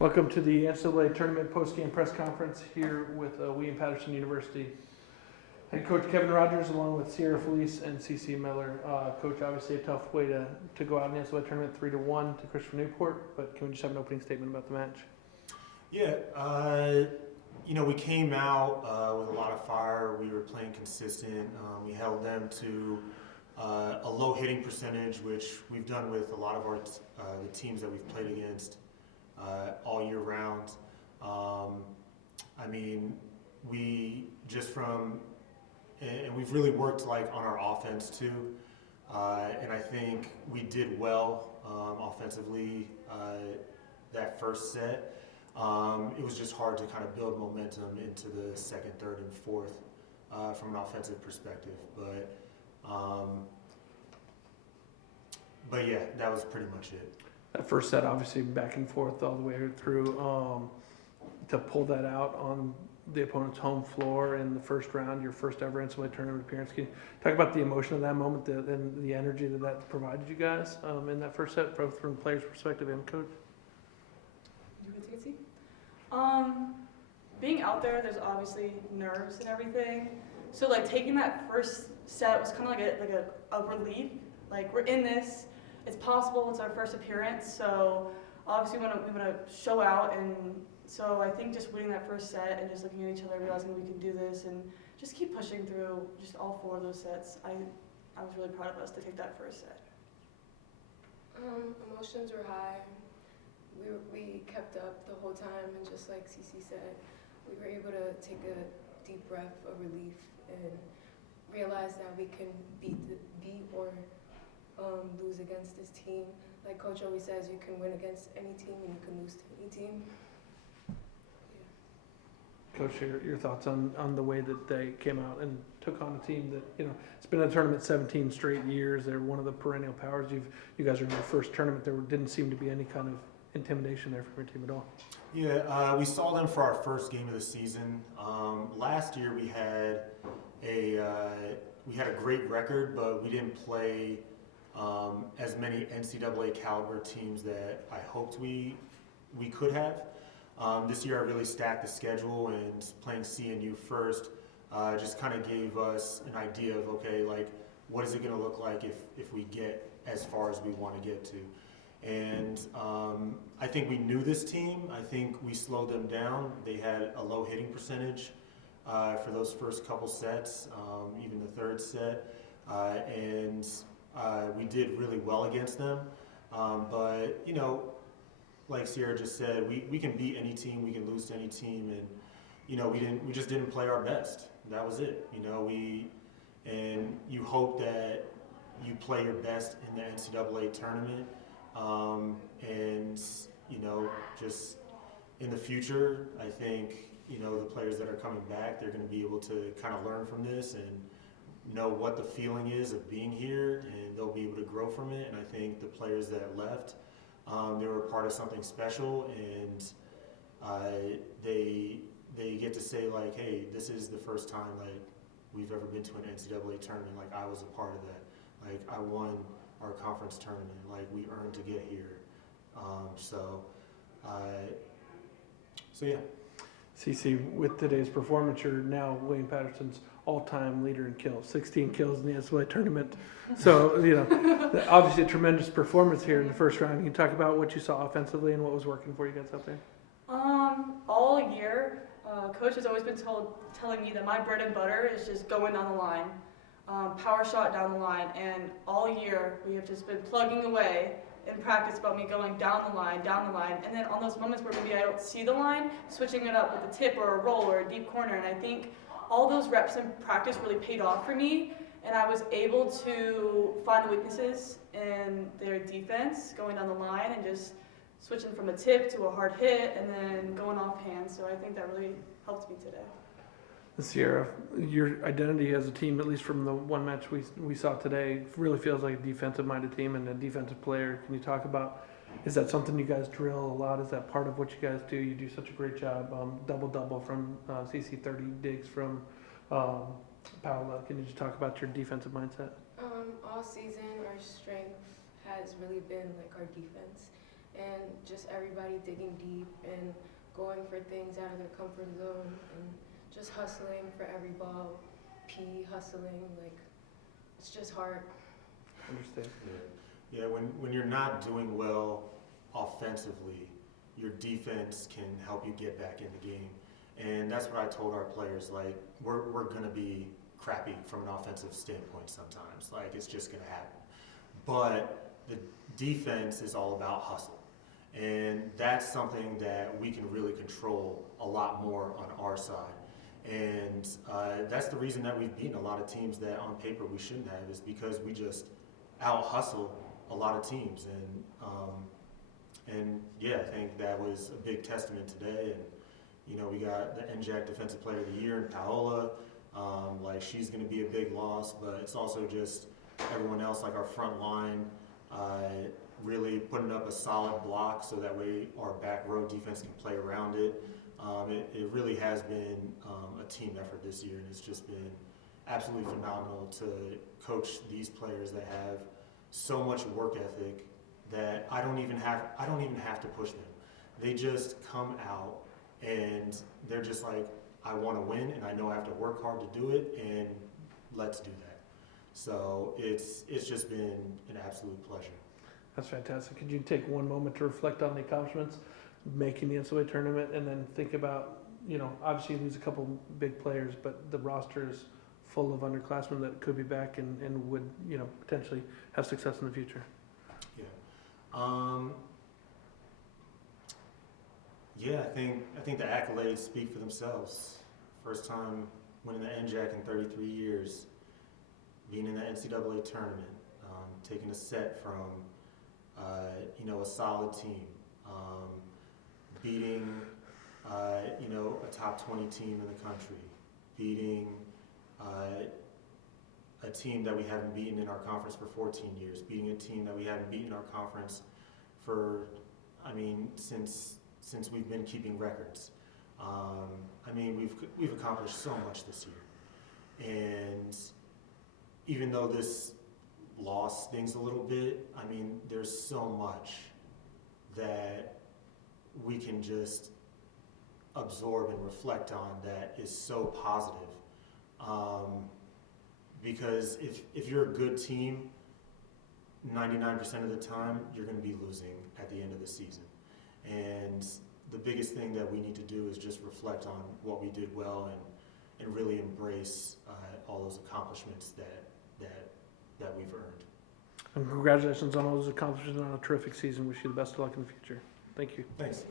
Welcome to the NCAA Tournament Post-Game Press Conference here with Paterson University. Head Coach Kevin Rodgers along with Sierra Felice and CC Miller. Coach, obviously a tough way to go out in the NCAA Tournament 3-1 to Christopher Newport, but can we just have an opening statement about the match? Yeah, we came out with a lot of fire. We were playing consistent. We held them to a low hitting percentage, which we've done with a lot of the teams that we've played against all year round. And we've really worked on our offense too. And I think we did well offensively that first set. It was just hard to kind of build momentum into the second, third, and fourth from an offensive perspective. But yeah, that was pretty much it. That first set, obviously back and forth all the way through. To pull that out on the opponent's home floor in the first round, your first ever NCAA tournament appearance. Can you talk about the emotion of that moment and the energy that provided you guys in that first set, both from the player's perspective and coach? You can take a seat. Being out there, there's obviously nerves and everything. So taking that first set was kind of like a relief. We're in this. It's possible. It's our first appearance. So obviously we want to show out, and so I think just winning that first set and just looking at each other, realizing we can do this, and just keep pushing through just all four of those sets. I was really proud of us to take that first set. Emotions were high. We kept up the whole time, and just like Cece said, we were able to take a deep breath of relief and realize that we can beat or lose against this team. Like Coach always says, you can win against any team and you can lose to any team. Coach, your thoughts on the way that they came out and took on a team that, it's been a tournament 17 straight years. They're one of the perennial powers. You guys are in your first tournament. There didn't seem to be any kind of intimidation there from your team at all. Yeah, we saw them for our first game of the season. Last year we had a great record, but we didn't play as many NCAA caliber teams that I hoped we could have. This year I really stacked the schedule, and playing CNU first just kind of gave us an idea of, okay, what is it going to look like if we get as far as we want to get to. And I think we knew this team. I think we slowed them down. They had a low hitting percentage for those first couple sets, even the third set. And we did really well against them. But, like Sierra just said, we can beat any team, we can lose to any team, and we just didn't play our best. That was it. And you hope that you play your best in the NCAA tournament, and just in the future, I think the players that are coming back, they're going to be able to kind of learn from this and know what the feeling is of being here, and they'll be able to grow from it. And I think the players that left, they were a part of something special, and they get to say hey, this is the first time we've ever been to an NCAA tournament. I was a part of that. I won our conference tournament. We earned to get here. So yeah. CC, with today's performance, you're now Paterson's all-time leader in kills, 16 kills in the NCAA tournament. So, obviously a tremendous performance here in the first round. Can you talk about what you saw offensively and what was working for you guys out there? All year, Coach has always been telling me that my bread and butter is just going down the line, power shot down the line, and all year we have just been plugging away in practice about me going down the line, and then on those moments where maybe I don't see the line, switching it up with a tip or a roll or a deep corner. And I think all those reps in practice really paid off for me, and I was able to find the weaknesses in their defense, going down the line and just switching from a tip to a hard hit and then going off hand. So I think that really helped me today. Sierra, your identity as a team, at least from the one match we saw today, really feels like a defensive-minded team and a defensive player. Can you talk about, is that something you guys drill a lot? Is that part of what you guys do? You do such a great job. Double-double from CC, 30 digs from Paola. Can you just talk about your defensive mindset? All season, our strength has really been our defense. and just everybody digging deep and going for things out of their comfort zone and just hustling for every ball, hustling, like, it's just hard. Understand. Yeah, when you're not doing well offensively, your defense can help you get back in the game. And that's what I told our players, like, we're going to be crappy from an offensive standpoint sometimes. Like, it's just going to happen. But the defense is all about hustle. And that's something that we can really control a lot more on our side. And that's the reason that we've beaten a lot of teams that on paper we shouldn't have, is because we just out-hustle a lot of teams. And yeah, I think that was a big testament today. And you know, we got the NJAC Defensive Player of the Year in Paola. Like, she's going to be a big loss, but it's also just everyone else, like our front line, really putting up a solid block so that way our back row defense can play around it. It really has been a team effort this year, and it's just been absolutely phenomenal to coach these players that have so much work ethic that I don't even have to push them. They just come out and they're just like, I want to win, and I know I have to work hard to do it, and let's do that. So it's just been an absolute pleasure. That's fantastic. Could you take one moment to reflect on the accomplishments, making the NCAA tournament, and then think about, you know, obviously you lose a couple big players, but the roster is full of underclassmen that could be back and would, you know, potentially have success in the future? Yeah, I think the accolades speak for themselves. First time winning the NJAC in 33 years, being in the NCAA tournament, taking a set from you know, a solid team, beating you know, a top 20 team in the country, beating a team that we haven't beaten in our conference for 14 years, beating a team that we haven't beaten in our conference for, I mean, since we've been keeping records. I mean, we've accomplished so much this year, and even though this loss stings a little bit, I mean, there's so much that we can just absorb and reflect on that is so positive. Because if you're a good team, 99% of the time, you're going to be losing at the end of the season. And the biggest thing that we need to do is just reflect on what we did well and really embrace all those accomplishments that we've earned. And congratulations on all those accomplishments and on a terrific season. Wish you the best of luck in the future. Thank you. Thanks.